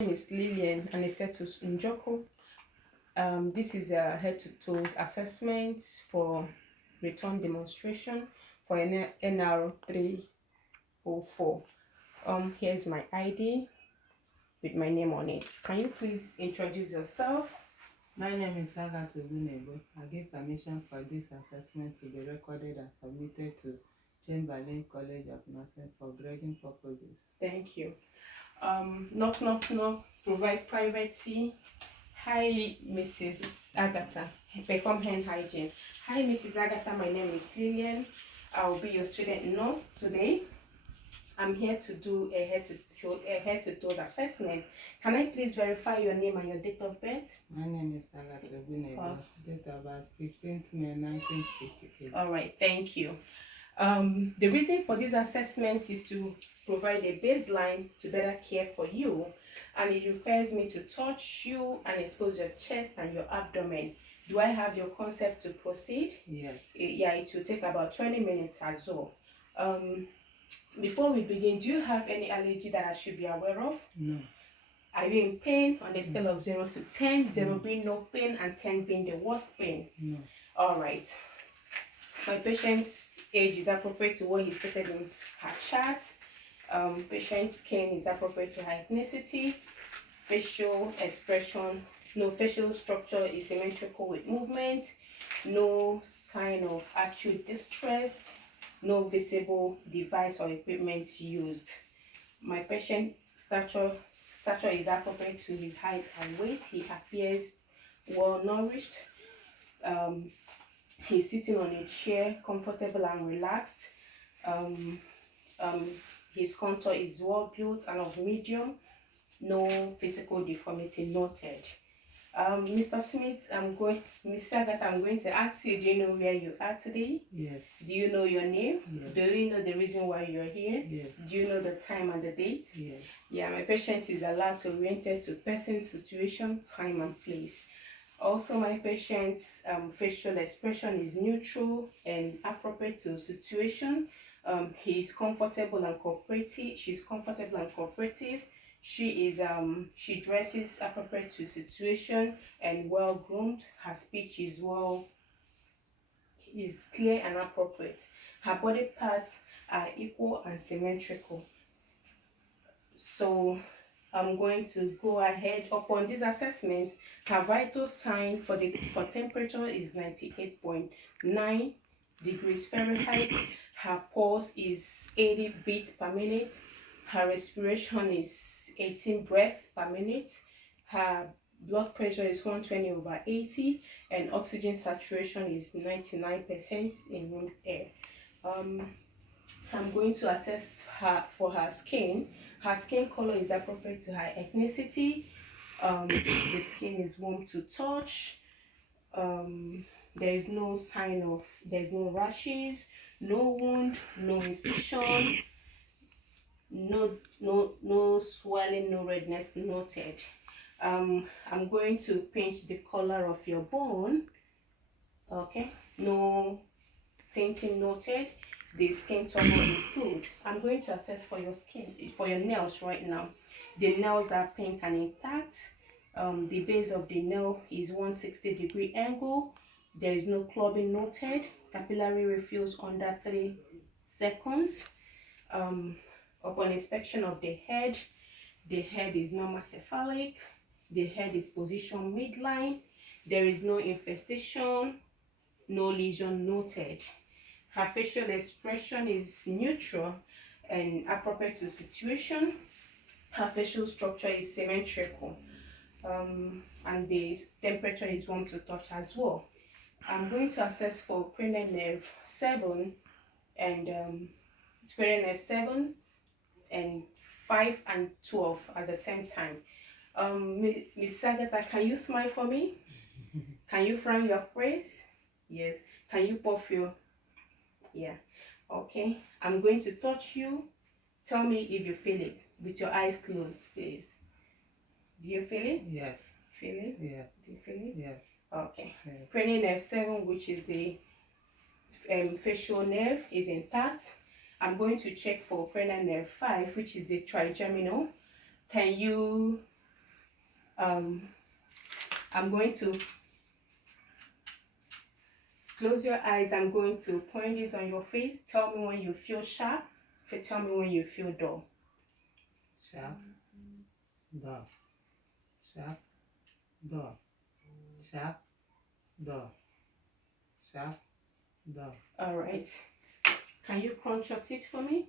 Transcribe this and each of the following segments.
name is Lillian Anisetus Njoko. This is a head to toes assessment for return demonstration for NR 304. Here's my ID with my name on it. Can you please introduce yourself? My name is Agatha Ogunebo. I give permission for this assessment to be recorded and submitted to Chamberlain College of Nursing for grading purposes. Thank you. Knock. Provide privacy. Hi, Mrs. Agatha. Perform hand hygiene. Hi, Mrs. Agatha. My name is Lillian. I will be your student nurse today. I'm here to do a head to toes assessment. Can I please verify your name and your date of birth? My name is Agatha Ogunebo. Date of birth 15th May 1958. All right, thank you. The reason for this assessment is to provide a baseline to better care for you, and it requires me to touch you and expose your chest and your abdomen. Do I have your consent to proceed? Yes. Yeah, it will take about 20 minutes as well. Before we begin, do you have any allergy that I should be aware of? No. Are you in pain on a scale of 0 to 10, 0 being no pain and 10 being the worst pain? No. All right. My patient's age is appropriate to what he stated in her chart. Patient's skin is appropriate to her ethnicity. Facial expression, no facial structure is symmetrical with movement. No sign of acute distress. No visible device or equipment used. My patient's stature is appropriate to his height and weight. He appears well nourished. He's sitting on a chair, comfortable and relaxed. His contour is well built and of medium. No physical deformity noted. Mr. Smith, Mr. Agatha, I'm going to ask you, do you know where you are today? Yes. Do you know your name? Yes. Do you know the reason why you're here? Yes. Do you know the time and the date? Yes. Yeah, my patient is allowed to oriented to person, situation, time and place. Also, my patient's facial expression is neutral and appropriate to situation. He is comfortable and cooperative. She's comfortable and cooperative. She dresses appropriate to situation and well groomed. Her speech is clear and appropriate. Her body parts are equal and symmetrical. So I'm going to go ahead. Upon this assessment, her vital sign for temperature is 98.9 degrees Fahrenheit. Her pulse is 80 beats per minute. Her respiration is 18 breaths per minute. Her blood pressure is 120/80, and oxygen saturation is 99% in room air. I'm going to assess her for her skin. Her skin color is appropriate to her ethnicity. The skin is warm to touch. There's no rashes, no wound, no incision, no swelling, no redness noted. I'm going to pinch the color of your bone. Okay, no tinting noted. The skin tone is good. I'm going to assess for your nails right now. The nails are pink and intact. The base of the nail is 160-degree angle. There is no clubbing noted. Capillary refills under 3 seconds. Upon inspection of the head is normal cephalic. The head is positioned midline. There is no infestation, no lesion noted. Her facial expression is neutral and appropriate to situation. Her facial structure is symmetrical. And the temperature is warm to touch as well. I'm going to assess for cranial nerve 7 and cranial nerve 7 and 5 and 12 at the same time. Miss Agatha, can you smile for me? Can you frown your face? Yes. Can you puff your? Yeah. Okay. I'm going to touch you. Tell me if you feel it with your eyes closed, please. Do you feel it? Yes. Feel it? Yes. Do you feel it? Yes. Okay. Yes. Cranial nerve 7, which is the facial nerve, is intact. I'm going to check for cranial nerve 5, which is the trigeminal. Can you I'm going to close your eyes. I'm going to point this on your face. Tell me when you feel sharp. Tell me when you feel dull. Sharp, dull, sharp, dull, sharp, dull, sharp, dull. All right. Can you crunch your teeth for me?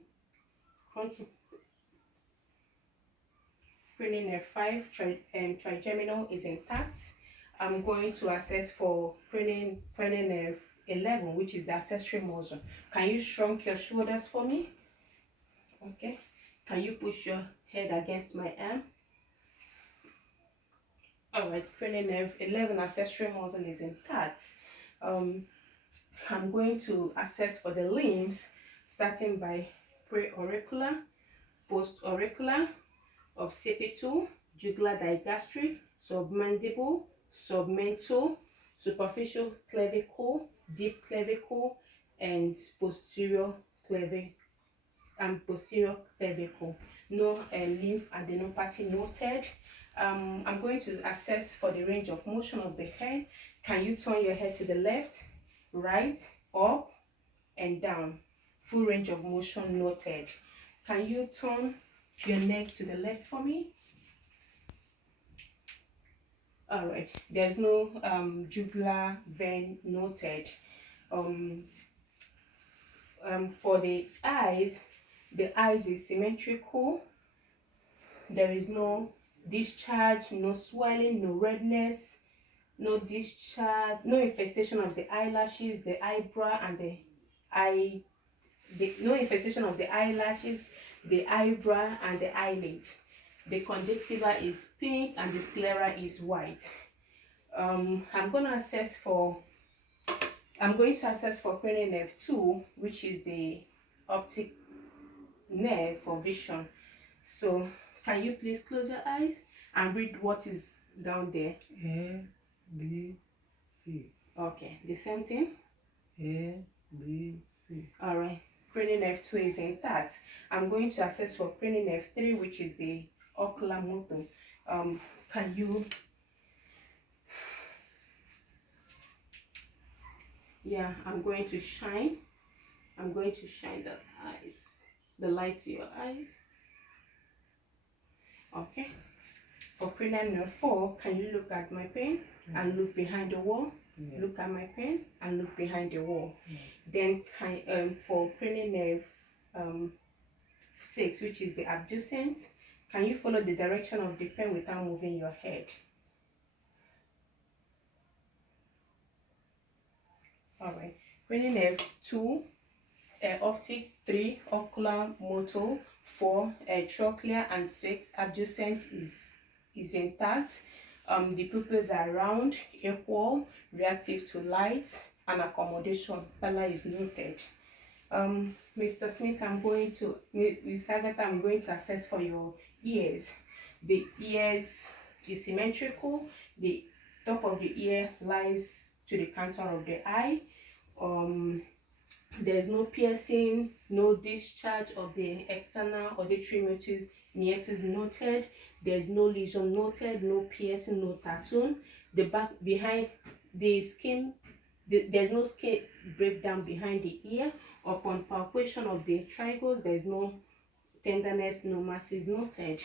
Crunch. Cranial nerve 5 trigeminal is intact. I'm going to assess for cranial nerve 11, which is the accessory muscle. Can you shrunk your shoulders for me? Okay. Can you push your head against my arm? All right. Cranial nerve 11 accessory muscle is intact. I'm going to assess for the limbs, starting by pre-auricular, post-auricular, occipital, jugular digastric, submandible, submental, superficial clavicle, deep clavicle, and posterior clavicle. No lymphadenopathy noted. I'm going to assess for the range of motion of the head. Can you turn your head to the left, right, up, and down? Full range of motion noted. Can you turn your neck to the left for me? All right. There's no jugular vein noted. For the eyes is symmetrical. There is no discharge, no swelling, no redness, no discharge, no infestation of the eyelashes, the eyebrow, and no infestation of the eyelashes, the eyebrow, and the eyelid. The conjunctiva is pink and the sclera is white. I'm going to assess for cranial nerve 2, which is the optic nerve for vision. So can you please close your eyes and read what is down there? A, B, C. Okay, the same thing? A, B, C. All right. Cranial nerve 2 is intact. I'm going to assess for cranial nerve 3, which is the ocular motor. Can you? Yeah, I'm going to shine the light to your eyes. Okay. For cranial nerve 4, can you look at my pen and look behind the wall? Yes. Look at my pen and look behind the wall. Then for cranial nerve 6, which is the abducent, can you follow the direction of the pen without moving your head? All right. Cranial nerve 2, optic, 3, ocular motor, 4, trochlear, and 6, adjacent is intact. The pupils are round, equal, reactive to light, and accommodation. Pala is noted. Mr. Smith, Ms. Agatha, I'm going to assess for your ears. The ears is symmetrical. The top of the ear lies to the contour of the eye. There's no piercing, no discharge of the external auditory meatus noted. There's no lesion noted, no piercing, no tattoo. The back behind the skin, there's no skin breakdown behind the ear. Upon palpation of the trigos, there's no tenderness, no masses noted.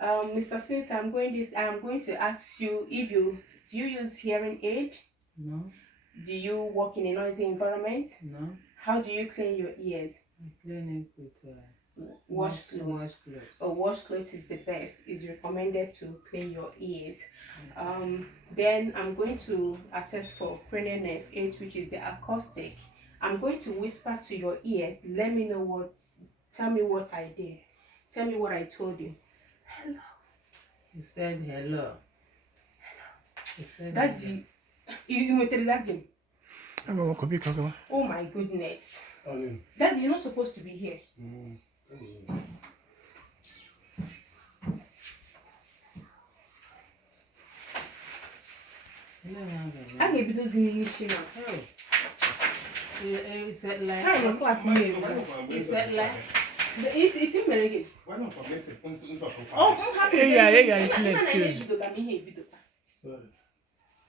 Mr. Smith, I'm going to ask you do you use hearing aid? No. Do you work in a noisy environment? No. How do you clean your ears? I clean it with Washcloth. Washcloth is the best. It's recommended to clean your ears. Then I'm going to assess for cranial nerve 8, which is the acoustic. I'm going to whisper to your ear. Tell me what I did. Tell me what I told you. Hello. You said hello. You said Daddy, you will tell Daddy. Oh my goodness. Daddy, you're not supposed to be here. I may be those English now. He said like. Hi, class. He said like. Isi mere. Why not forget it? Oh, happy. It's an excuse.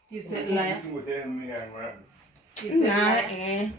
He said liar. He said Nah, liar.